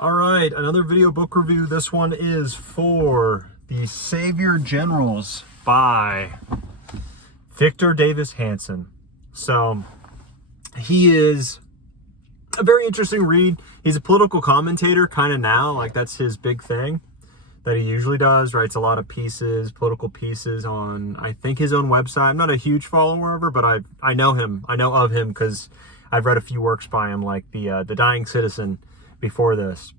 All right, another video book review. This one is for The Saviour Generals by Victor Davis Hanson. So he is a very interesting read. He's a political commentator kind of now, like that's his big thing that he usually does. Writes a lot of pieces, political pieces on, I think, his own website. I'm not a huge follower of her, but I know him. I know of him because I've read a few works by him, like the Dying Citizen before this,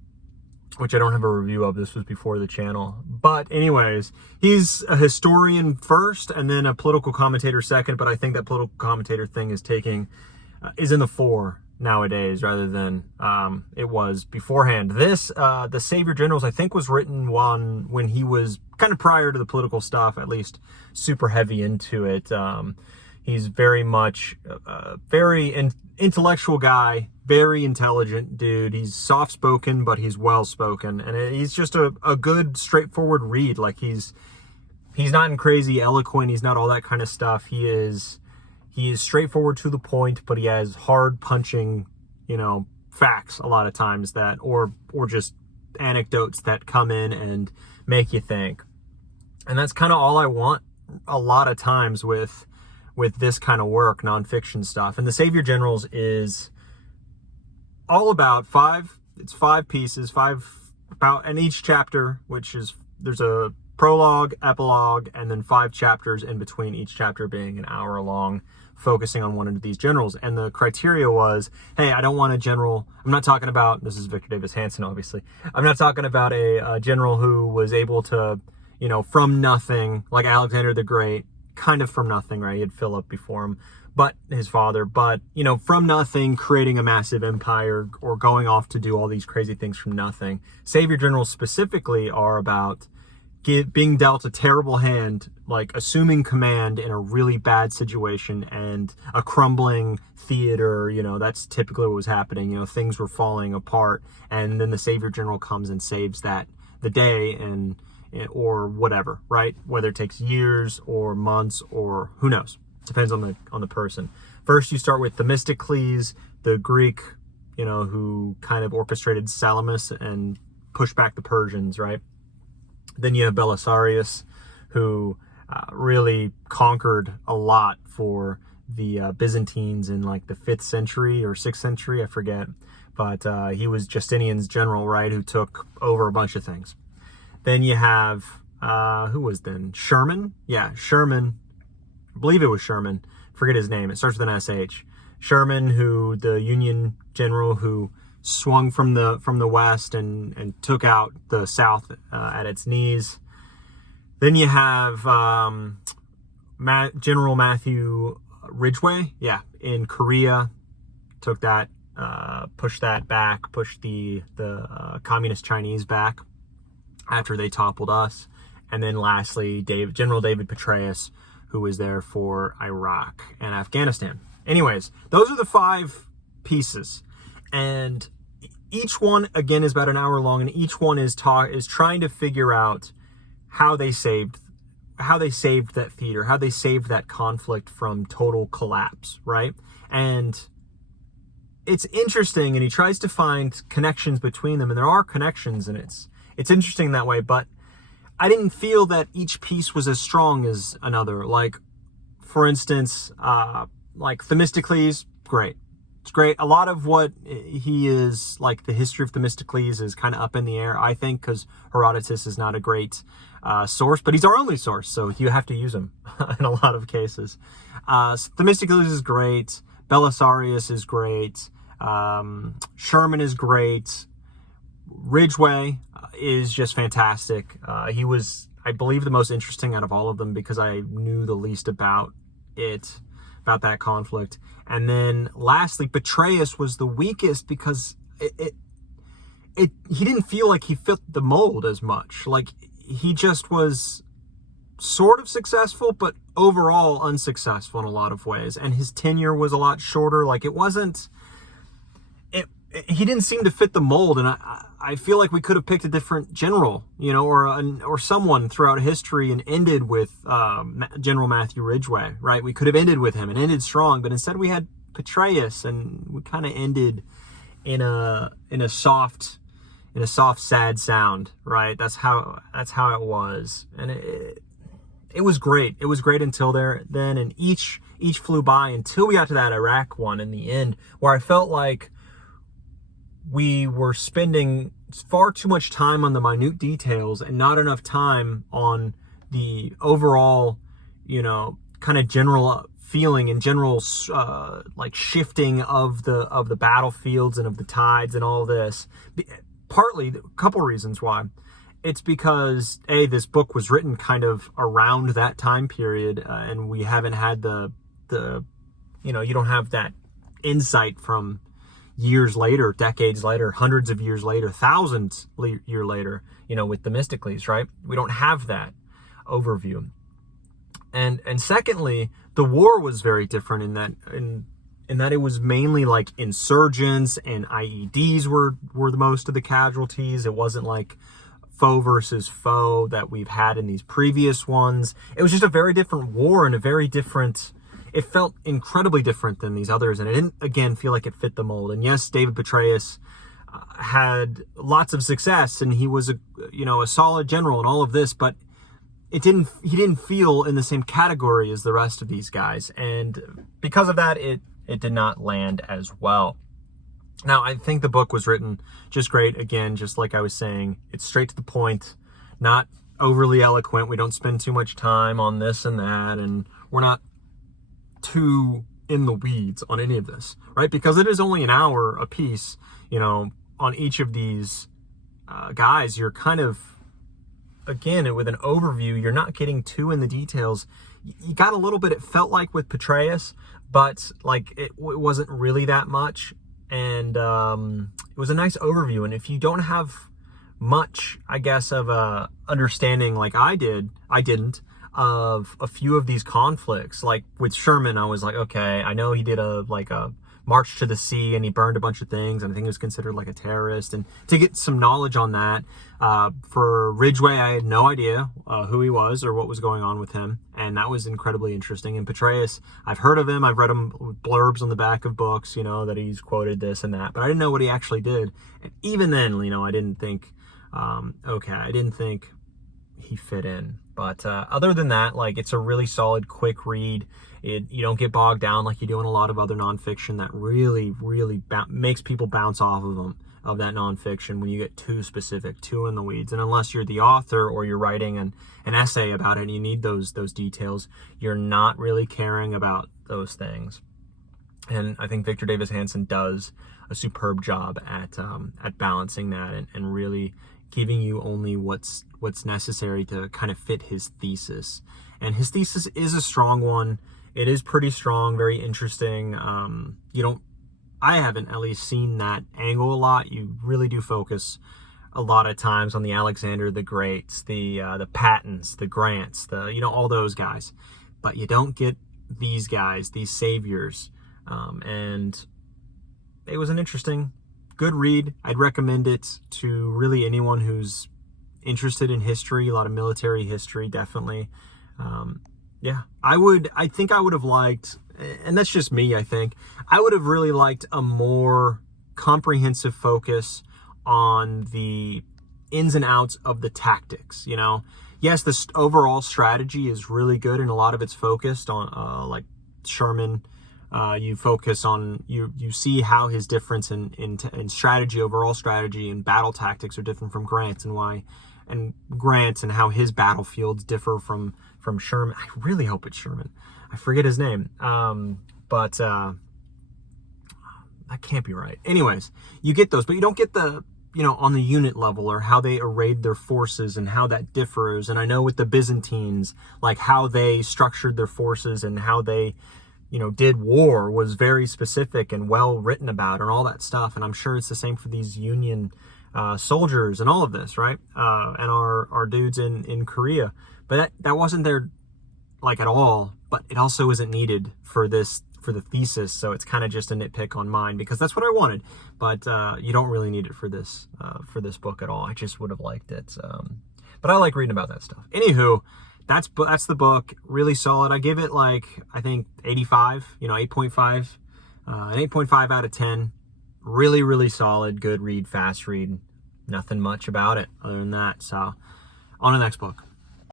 which I don't have a review of. This was before the channel. But anyways, he's a historian first and then a political commentator second, but I think that political commentator thing is is in the fore nowadays rather than it was beforehand. This, The Saviour Generals, I think was written when he was kind of prior to the political stuff, at least super heavy into it. He's very much a very intellectual guy, very intelligent dude. He's soft-spoken, but he's well-spoken. And he's just a good, straightforward read. Like, he's not crazy eloquent. He's not all that kind of stuff. He is straightforward to the point, but he has hard-punching, facts a lot of times or just anecdotes that come in and make you think. And that's kind of all I want a lot of times with this kind of work, nonfiction stuff. And The Saviour Generals is all about five pieces, and each chapter, there's a prologue, epilogue, and then 5 chapters in between, each chapter being an hour long, focusing on one of these generals. And the criteria was, hey, I don't want a general, I'm not talking about, this is Victor Davis Hanson, obviously, I'm not talking about a general who was able to, from nothing, like Alexander the Great, kind of from nothing, right? He had Philip before him, but his father, from nothing, creating a massive empire or going off to do all these crazy things from nothing. Saviour Generals specifically are about being dealt a terrible hand, like assuming command in a really bad situation and a crumbling theater. That's typically what was happening. Things were falling apart, and then the Saviour General comes and saves the day or whatever, right? Whether it takes years or months or who knows. Depends on the person. First, you start with Themistocles, the Greek, who kind of orchestrated Salamis and pushed back the Persians, right? Then you have Belisarius, who really conquered a lot for the Byzantines in like the 5th century or 6th century, I forget. But he was Justinian's general, right, who took over a bunch of things. Then you have, who was then? Sherman? Yeah, Sherman. I believe it was Sherman. Forget his name. It starts with an SH. Sherman, the Union general who swung from the west and took out the South at its knees. Then you have General Matthew Ridgway, in Korea, took that, pushed that back, pushed the communist Chinese back after they toppled us. And then lastly, General David Petraeus, who was there for Iraq and Afghanistan. Anyways, those are the 5 pieces. And each one, again, is about an hour long, and each one is trying to figure out how they saved that theater, how they saved that conflict from total collapse, right? And it's interesting, and he tries to find connections between them, and there are connections, and it's interesting that way, but I didn't feel that each piece was as strong as another. Like, for instance, like Themistocles, great. It's great. A lot of what he is, like the history of Themistocles, is kind of up in the air, I think, because Herodotus is not a great source, but he's our only source, so you have to use him in a lot of cases. Themistocles is great. Belisarius is great. Sherman is great. Ridgway is just fantastic. He was, I believe, the most interesting out of all of them because I knew the least about that conflict. And then lastly, Petraeus was the weakest because he didn't feel like he fit the mold as much. Like, he just was sort of successful, but overall unsuccessful in a lot of ways. And his tenure was a lot shorter. Like, he didn't seem to fit the mold, and I feel like we could have picked a different general, or someone throughout history and ended with General Matthew Ridgway, right? We could have ended with him and ended strong, but instead we had Petraeus, and we kind of ended in a soft in a soft, sad sound, right? That's how it was. And it was great. It was great until then, and each flew by until we got to that Iraq one in the end, where I felt like we were spending far too much time on the minute details and not enough time on the overall, kind of general feeling and general like shifting of the battlefields and of the tides and all this. Partly, a couple reasons why. It's because this book was written kind of around that time period, and we haven't had the you don't have that insight from years later, decades later, hundreds of years later, thousands years later, with Themistocles, right? We don't have that overview. And secondly, the war was very different in that it was mainly like insurgents, and IEDs were the most of the casualties. It wasn't like foe versus foe that we've had in these previous ones. It was just a very different war, and it felt incredibly different than these others, and it didn't, again, feel like it fit the mold. And yes, David Petraeus had lots of success, and he was a solid general and all of this, but he didn't feel in the same category as the rest of these guys, and because of that, it did not land as well. Now, I think the book was written just great. Again, just like I was saying, it's straight to the point, not overly eloquent. We don't spend too much time on this and that, and we're not too in the weeds on any of this, right? Because it is only an hour a piece, on each of these guys. You're kind of, again, with an overview, you're not getting too in the details. You got a little bit, it felt like, with Petraeus, but like it wasn't really that much. And it was a nice overview. And if you don't have much, I guess, of a understanding like I didn't, of a few of these conflicts, like with Sherman, I was like, okay, I know he did a march to the sea and he burned a bunch of things, and I think he was considered like a terrorist. And to get some knowledge on that, for Ridgway, I had no idea who he was or what was going on with him, and that was incredibly interesting. And Petraeus, I've heard of him, I've read him blurbs on the back of books, that he's quoted this and that, but I didn't know what he actually did. And even then, I didn't think, I didn't think he fit in. But other than that, like, it's a really solid, quick read. You don't get bogged down like you do in a lot of other nonfiction that really, really makes people bounce off of that nonfiction when you get too specific, too in the weeds. And unless you're the author or you're writing an essay about it and you need those details, you're not really caring about those things. And I think Victor Davis Hanson does a superb job at balancing that and really giving you only what's necessary to kind of fit his thesis. And his thesis is a strong one. It is pretty strong, very interesting. I haven't at least seen that angle a lot. You really do focus a lot of times on the Alexander the Greats, the Pattons, the Grants, all those guys. But you don't get these guys, these saviors. And it was an interesting, good read. I'd recommend it to really anyone who's interested in history, a lot of military history, definitely. I think I would have liked, and that's just me, I think, I would have really liked a more comprehensive focus on the ins and outs of the tactics, Yes, the overall strategy is really good, and a lot of it's focused on, like Sherman. You focus on, you see how his difference in strategy, overall strategy, and battle tactics are different from Grant's, and how his battlefields differ from Sherman. I really hope it's Sherman. I forget his name. But that can't be right. Anyways, you get those, but you don't get the, on the unit level, or how they arrayed their forces and how that differs. And I know with the Byzantines, like how they structured their forces and how they, did war was very specific and well written about and all that stuff. And I'm sure it's the same for these Union soldiers and all of this, right? And our dudes in Korea. But that wasn't there like at all, but it also isn't needed for the thesis. So it's kind of just a nitpick on mine because that's what I wanted, but you don't really need it for this book at all. I just would have liked it. But I like reading about that stuff. Anywho, that's the book. Really solid. I give it like, I think 85, 8.5, an 8.5 out of 10. Really, really solid, good read, fast read. nothing much about it other than that. So on to the next book.